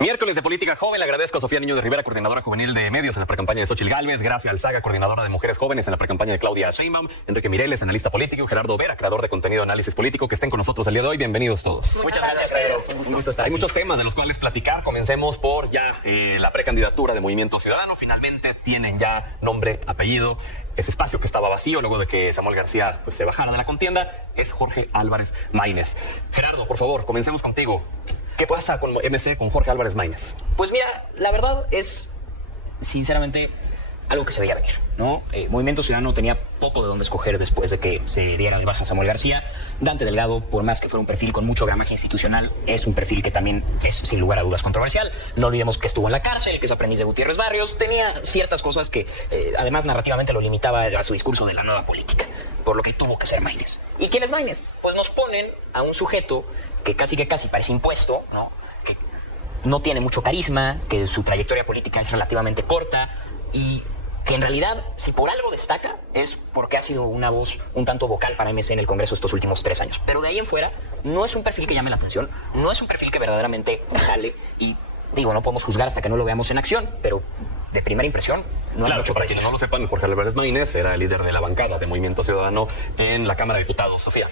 Miércoles de Política Joven. Le agradezco a Sofía Niño de Rivera, coordinadora juvenil de medios en la precampaña de Xóchitl Gálvez, Gracia Alzaga, coordinadora de mujeres jóvenes en la precampaña de Claudia Sheinbaum, Enrique Mireles, analista político, y Gerardo Vera, creador de contenido de análisis político, que estén con nosotros el día de hoy. Bienvenidos todos. Muchas gracias, Pedro. Un gusto estar. Hay muchos temas de los cuales platicar. Comencemos por ya la precandidatura de Movimiento Ciudadano. Finalmente tienen ya nombre, apellido. Ese espacio que estaba vacío luego de que Samuel García se bajara de la contienda es Jorge Álvarez Maínez. Gerardo, por favor, comencemos contigo. ¿Qué pasa con MC, con Jorge Álvarez Maínez? Pues mira, la verdad es, sinceramente, algo que se veía venir, ¿no? Movimiento Ciudadano tenía poco de dónde escoger después de que se diera de baja Samuel García. Dante Delgado, por más que fuera un perfil con mucho gramaje institucional, es un perfil que también es, sin lugar a dudas, controversial. No olvidemos que estuvo en la cárcel, que es aprendiz de Gutiérrez Barrios. Tenía ciertas cosas que, además, narrativamente lo limitaba a su discurso de la nueva política, por lo que tuvo que ser Maínez. ¿Y quién es Maínez? Pues nos ponen a un sujeto que casi parece impuesto, ¿no? Que no tiene mucho carisma, que su trayectoria política es relativamente corta y que en realidad, si por algo destaca, es porque ha sido una voz un tanto vocal para MC en el Congreso estos últimos 3 años. Pero de ahí en fuera, no es un perfil que llame la atención, no es un perfil que verdaderamente jale y, digo, no podemos juzgar hasta que no lo veamos en acción, pero de primera impresión, no hay mucho para que quienes decir. no lo sepan, Jorge Álvarez Maínez era el líder de la bancada de Movimiento Ciudadano en la Cámara de Diputados. Sofía.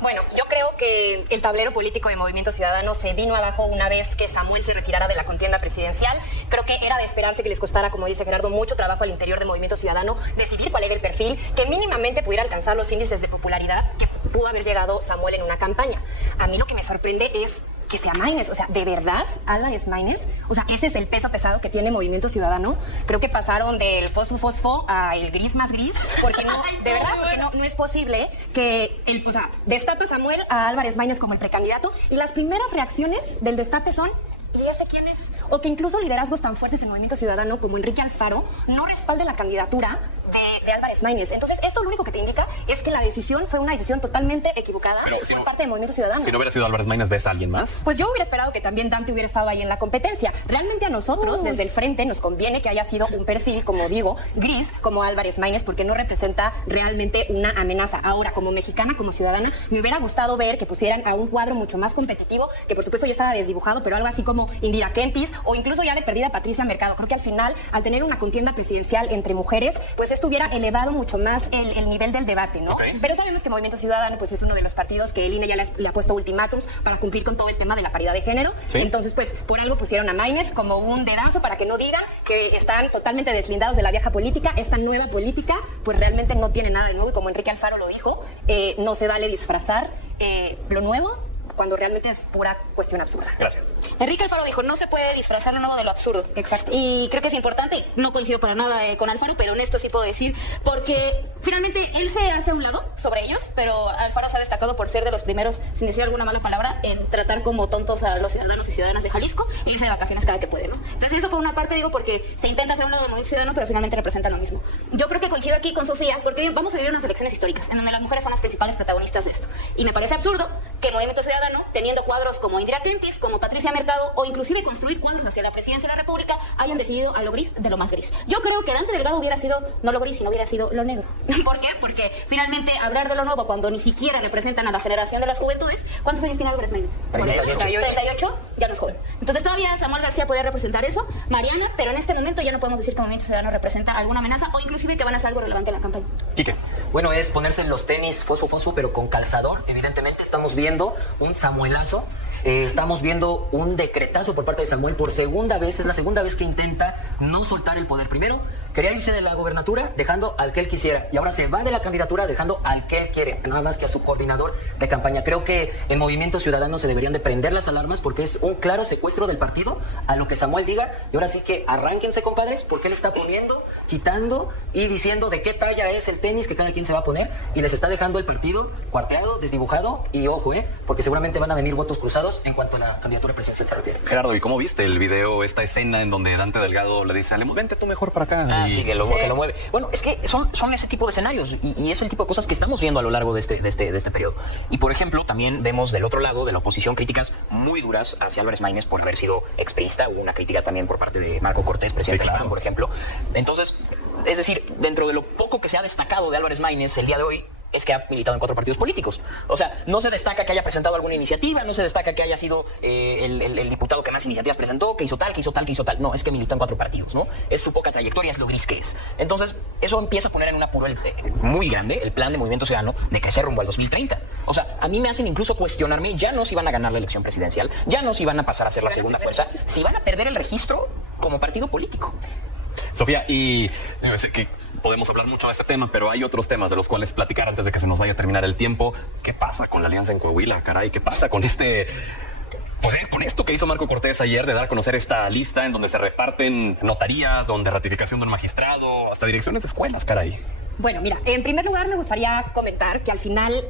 Bueno, yo creo que el tablero político de Movimiento Ciudadano se vino abajo una vez que Samuel se retirara de la contienda presidencial. Creo que era de esperarse que les costara, como dice Gerardo, mucho trabajo al interior de Movimiento Ciudadano decidir cuál era el perfil que mínimamente pudiera alcanzar los índices de popularidad que pudo haber llegado Samuel en una campaña. A mí lo que me sorprende es que sea Maínez, o sea, ¿de verdad Álvarez Maínez? O sea, ese es el peso pesado que tiene Movimiento Ciudadano. Creo que pasaron del fosfo a el gris más gris, porque no, de verdad, porque no es posible que destapa Samuel a Álvarez Maínez como el precandidato y las primeras reacciones del destape son: ¿y ese quién es? O que incluso liderazgos tan fuertes en Movimiento Ciudadano como Enrique Alfaro no respalde la candidatura de Álvarez Maínez. Entonces, esto lo único que te indica es que la decisión fue una decisión totalmente equivocada por parte de Movimiento Ciudadano. Si no hubiera sido Álvarez Maínez, ¿ves a alguien más? Pues yo hubiera esperado que también Dante hubiera estado ahí en la competencia. Realmente a nosotros, desde el frente, nos conviene que haya sido un perfil, como digo, gris, como Álvarez Maínez, porque no representa realmente una amenaza. Ahora, como mexicana, como ciudadana, me hubiera gustado ver que pusieran a un cuadro mucho más competitivo, que por supuesto ya estaba desdibujado, pero algo así como Indira Kempis, o incluso ya de perdida Patricia Mercado. Creo que al final, al tener una contienda presidencial entre mujeres, pues esto hubiera elevado mucho más el nivel del debate, ¿no? Okay. Pero sabemos que Movimiento Ciudadano pues es uno de los partidos que el INE ya le ha puesto ultimátums para cumplir con todo el tema de la paridad de género. ¿Sí? Entonces, pues, por algo pusieron a Maínez como un dedazo para que no digan que están totalmente deslindados de la vieja política. Esta nueva política, pues realmente no tiene nada de nuevo, y como Enrique Alfaro lo dijo, no se vale disfrazar lo nuevo cuando realmente es pura cuestión absurda. Gracias. Enrique Alfaro dijo, no se puede disfrazar lo nuevo de lo absurdo. Exacto. Y creo que es importante, y no coincido para nada con Alfaro, pero en esto sí puedo decir, porque finalmente él se hace a un lado sobre ellos, pero Alfaro se ha destacado por ser de los primeros, sin decir alguna mala palabra, en tratar como tontos a los ciudadanos y ciudadanas de Jalisco e irse de vacaciones cada que puede, ¿no? Entonces eso por una parte digo porque se intenta hacer un lado de Movimiento Ciudadano, pero finalmente representa lo mismo. Yo creo que coincido aquí con Sofía, porque vamos a vivir unas elecciones históricas, en donde las mujeres son las principales protagonistas de esto. Y me parece absurdo que Movimiento Ciudadano, teniendo cuadros como Indira Kempis, como Patricia Mercado, o inclusive construir cuadros hacia la presidencia de la República, hayan decidido a lo gris de lo más gris. Yo creo que Dante Delgado hubiera sido no lo gris, sino hubiera sido lo negro. ¿Por qué? Porque finalmente hablar de lo nuevo cuando ni siquiera representan a la generación de las juventudes. ¿Cuántos años tiene Álvarez Maínez? 38. Ya no es joven. Entonces todavía Samuel García podría representar eso, Mariana, pero en este momento ya no podemos decir que Movimiento Ciudadano representa alguna amenaza o inclusive que van a hacer algo relevante en la campaña. Quique. Bueno, es ponerse los tenis fosfo, pero con calzador. Evidentemente estamos viendo un Samuelazo. Estamos viendo un decretazo por parte de Samuel por segunda vez. Es la segunda vez que intenta no soltar el poder. Primero, quería irse de la gobernatura dejando al que él quisiera. Y ahora se va de la candidatura dejando al que él quiere. Nada más que a su coordinador de campaña. Creo que en Movimiento Ciudadano se deberían de prender las alarmas porque es un claro secuestro del partido a lo que Samuel diga. Y ahora sí que arránquense, compadres, porque él está poniendo, quitando y diciendo de qué talla es el tenis que cada quien se va a poner. Y les está dejando el partido cuarteado, desdibujado. Y ojo, porque seguramente van a venir votos cruzados en cuanto a la candidatura presidencial se refiere. Gerardo, ¿y cómo viste el video, esta escena en donde Dante Delgado le dice, vente tú mejor para acá? Sí, que lo mueve. Bueno, es que son ese tipo de escenarios y es el tipo de cosas que estamos viendo a lo largo de este periodo. Y, por ejemplo, también vemos del otro lado de la oposición críticas muy duras hacia Álvarez Maínez por haber sido expriista. Hubo una crítica también por parte de Marco Cortés, presidente del PAN, por ejemplo. Entonces, es decir, dentro de lo poco que se ha destacado de Álvarez Maínez el día de hoy, es que ha militado en 4 partidos políticos. O sea, no se destaca que haya presentado alguna iniciativa, no se destaca que haya sido el diputado que más iniciativas presentó, que hizo tal, que hizo tal, que hizo tal. No, es que militó en 4 partidos, ¿no? Es su poca trayectoria, es lo gris que es. Entonces, eso empieza a poner en un apuro muy grande el plan de Movimiento Ciudadano de crecer rumbo al 2030. O sea, a mí me hacen incluso cuestionarme ya no si van a ganar la elección presidencial, ya no si van a pasar a ser la segunda fuerza, si van a perder el registro como partido político. Sofía, y sé que podemos hablar mucho de este tema, pero hay otros temas de los cuales platicar antes de que se nos vaya a terminar el tiempo. ¿Qué pasa con la alianza en Coahuila, caray? ¿Qué pasa con con esto que hizo Marco Cortés ayer de dar a conocer esta lista en donde se reparten notarías, donde ratificación de un magistrado, hasta direcciones de escuelas, caray? Bueno, mira, en primer lugar me gustaría comentar que al final,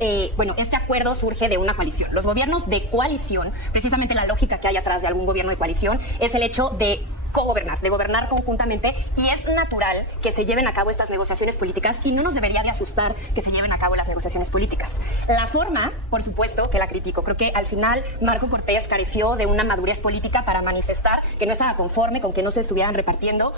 este acuerdo surge de una coalición. Los gobiernos de coalición, precisamente la lógica que hay atrás de algún gobierno de coalición, es el hecho de cogobernar, de gobernar conjuntamente, y es natural que se lleven a cabo estas negociaciones políticas y no nos debería de asustar que se lleven a cabo las negociaciones políticas. La forma, por supuesto, que la critico. Creo que al final Marco Cortés careció de una madurez política para manifestar que no estaba conforme con que no se estuvieran repartiendo,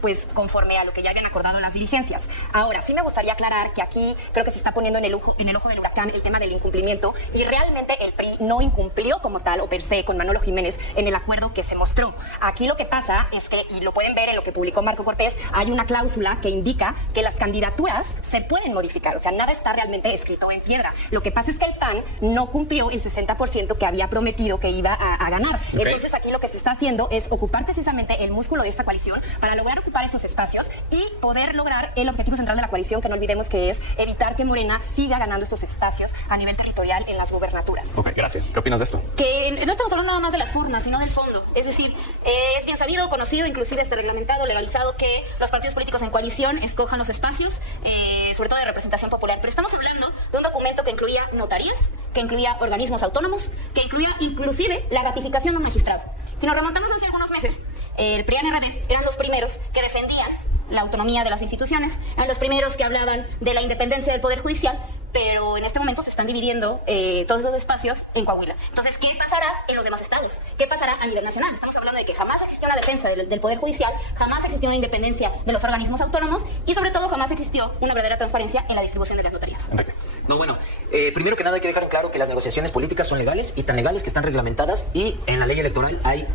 pues conforme a lo que ya habían acordado las diligencias. Ahora, sí me gustaría aclarar que aquí creo que se está poniendo en el ojo del huracán el tema del incumplimiento, y realmente el PRI no incumplió como tal o per se con Manolo Jiménez en el acuerdo que se mostró. Aquí lo que pasa es que, y lo pueden ver en lo que publicó Marco Cortés, hay una cláusula que indica que las candidaturas se pueden modificar, o sea, nada está realmente escrito en piedra. Lo que pasa es que el PAN no cumplió el 60% que había prometido que iba a ganar. Okay. Entonces aquí lo que se está haciendo es ocupar precisamente el músculo de esta coalición para lograr ocupar estos espacios y poder lograr el objetivo central de la coalición, que no olvidemos que es evitar que Morena siga ganando estos espacios a nivel territorial en las gubernaturas. Ok, gracias. ¿Qué opinas de esto? Que no estamos hablando nada más de las formas, sino del fondo. Es decir, es bien sabido, conocido, inclusive reglamentado, legalizado, que los partidos políticos en coalición escojan los espacios, sobre todo de representación popular. Pero estamos hablando de un documento que incluía notarías, que incluía organismos autónomos, que incluía inclusive la ratificación de un magistrado. Si nos remontamos hace algunos meses, el PRI-PAN-RD eran los primeros que defendían la autonomía de las instituciones, eran los primeros que hablaban de la independencia del Poder Judicial, pero en este momento se están dividiendo todos esos espacios en Coahuila. Entonces, ¿qué pasará en los demás estados? ¿Qué pasará a nivel nacional? Estamos hablando de que jamás existió una defensa del Poder Judicial, jamás existió una independencia de los organismos autónomos y, sobre todo, jamás existió una verdadera transparencia en la distribución de las notarías. Enrique. No, bueno, primero que nada hay que dejar en claro que las negociaciones políticas son legales y tan legales que están reglamentadas, y en la ley electoral hay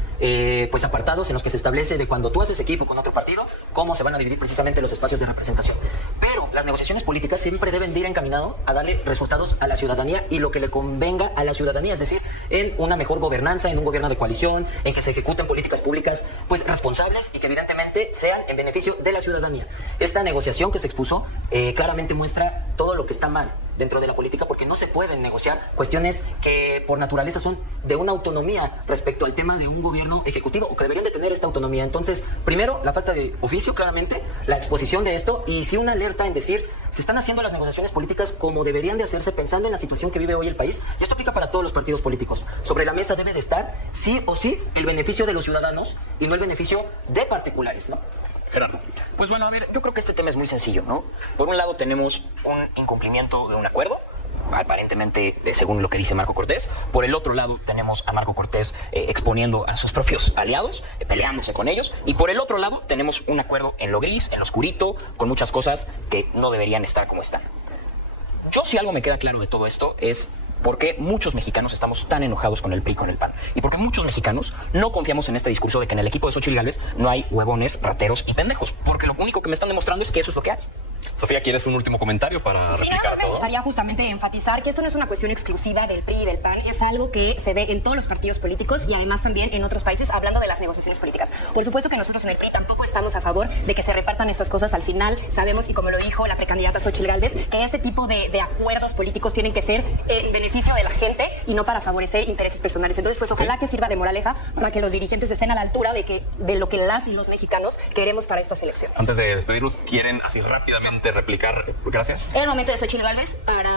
pues apartados en los que se establece de cuando tú haces equipo con otro partido, cómo se van a dividir precisamente los espacios de representación. Pero las negociaciones políticas siempre deben de ir encaminado a darle resultados a la ciudadanía y lo que le convenga a la ciudadanía, es decir, en una mejor gobernanza, en un gobierno de coalición, en que se ejecuten políticas públicas pues responsables y que evidentemente sean en beneficio de la ciudadanía. Esta negociación que se expuso claramente muestra todo lo que está mal dentro de la política, porque no se pueden negociar cuestiones que por naturaleza son de una autonomía respecto al tema de un gobierno ejecutivo, o que deberían de tener esta autonomía. Entonces, primero, la falta de oficio, claramente, la exposición de esto, y sí una alerta en decir, se están haciendo las negociaciones políticas como deberían de hacerse, pensando en la situación que vive hoy el país, y esto aplica para todos los partidos políticos. Sobre la mesa debe de estar, sí o sí, el beneficio de los ciudadanos y no el beneficio de particulares, ¿no? Gerardo. Pues bueno, a ver, yo creo que este tema es muy sencillo, ¿no? Por un lado tenemos un incumplimiento de un acuerdo, aparentemente según lo que dice Marco Cortés. Por el otro lado tenemos a Marco Cortés exponiendo a sus propios aliados, peleándose con ellos. Y por el otro lado tenemos un acuerdo en lo gris, en lo oscurito, con muchas cosas que no deberían estar como están. Yo, si algo me queda claro de todo esto, es por qué muchos mexicanos estamos tan enojados con el PRI y con el PAN. Y por qué muchos mexicanos no confiamos en este discurso de que en el equipo de Xóchitl Gálvez no hay huevones, rateros y pendejos. Porque lo único que me están demostrando es que eso es lo que hay. Sofía, ¿quieres un último comentario para replicar me todo? gustaría justamente enfatizar que esto no es una cuestión exclusiva del PRI y del PAN, es algo que se ve en todos los partidos políticos y además también en otros países, hablando de las negociaciones políticas. Por supuesto que nosotros en el PRI tampoco estamos a favor de que se repartan estas cosas. Al final sabemos, y como lo dijo la precandidata Xóchitl Gálvez, que este tipo de acuerdos políticos tienen que ser en beneficio de la gente y no para favorecer intereses personales. Entonces, pues ojalá que sirva de moraleja para que los dirigentes estén a la altura de lo que las y los mexicanos queremos para estas elecciones. Antes de despedirnos, ¿quieren así rápidamente replicar? Gracias. Era el momento de Xóchitl Gálvez para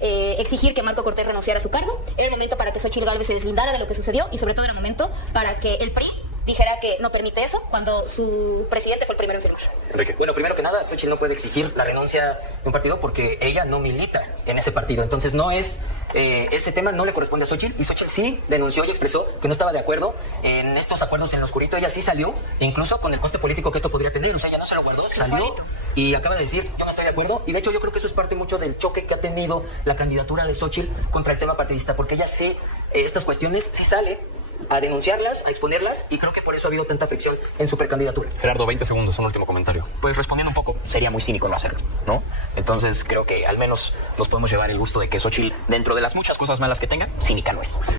exigir que Marco Cortés renunciara a su cargo. Era el momento para que Xóchitl Gálvez se deslindara de lo que sucedió, y sobre todo era el momento para que el PRI dijera que no permite eso cuando su presidente fue el primero en firmar. Enrique. Bueno, primero que nada, Xóchitl no puede exigir la renuncia de un partido porque ella no milita en ese partido. Entonces no es ese tema no le corresponde a Xochitl, y Xochitl sí denunció y expresó que no estaba de acuerdo en estos acuerdos en lo oscurito. Ella sí salió, incluso con el coste político que esto podría tener. O sea, ella no se lo guardó, salió y acaba de decir, yo no estoy de acuerdo. Y de hecho yo creo que eso es parte mucho del choque que ha tenido la candidatura de Xochitl contra el tema partidista, porque ella sí, estas cuestiones sí sale a denunciarlas, a exponerlas, y creo que por eso ha habido tanta fricción en su precandidatura. Gerardo, 20 segundos, un último comentario. Pues respondiendo un poco, sería muy cínico no hacerlo, ¿no? Entonces creo que al menos nos podemos llevar el gusto de que Xochitl, dentro de las muchas cosas malas que tenga, cínica no es.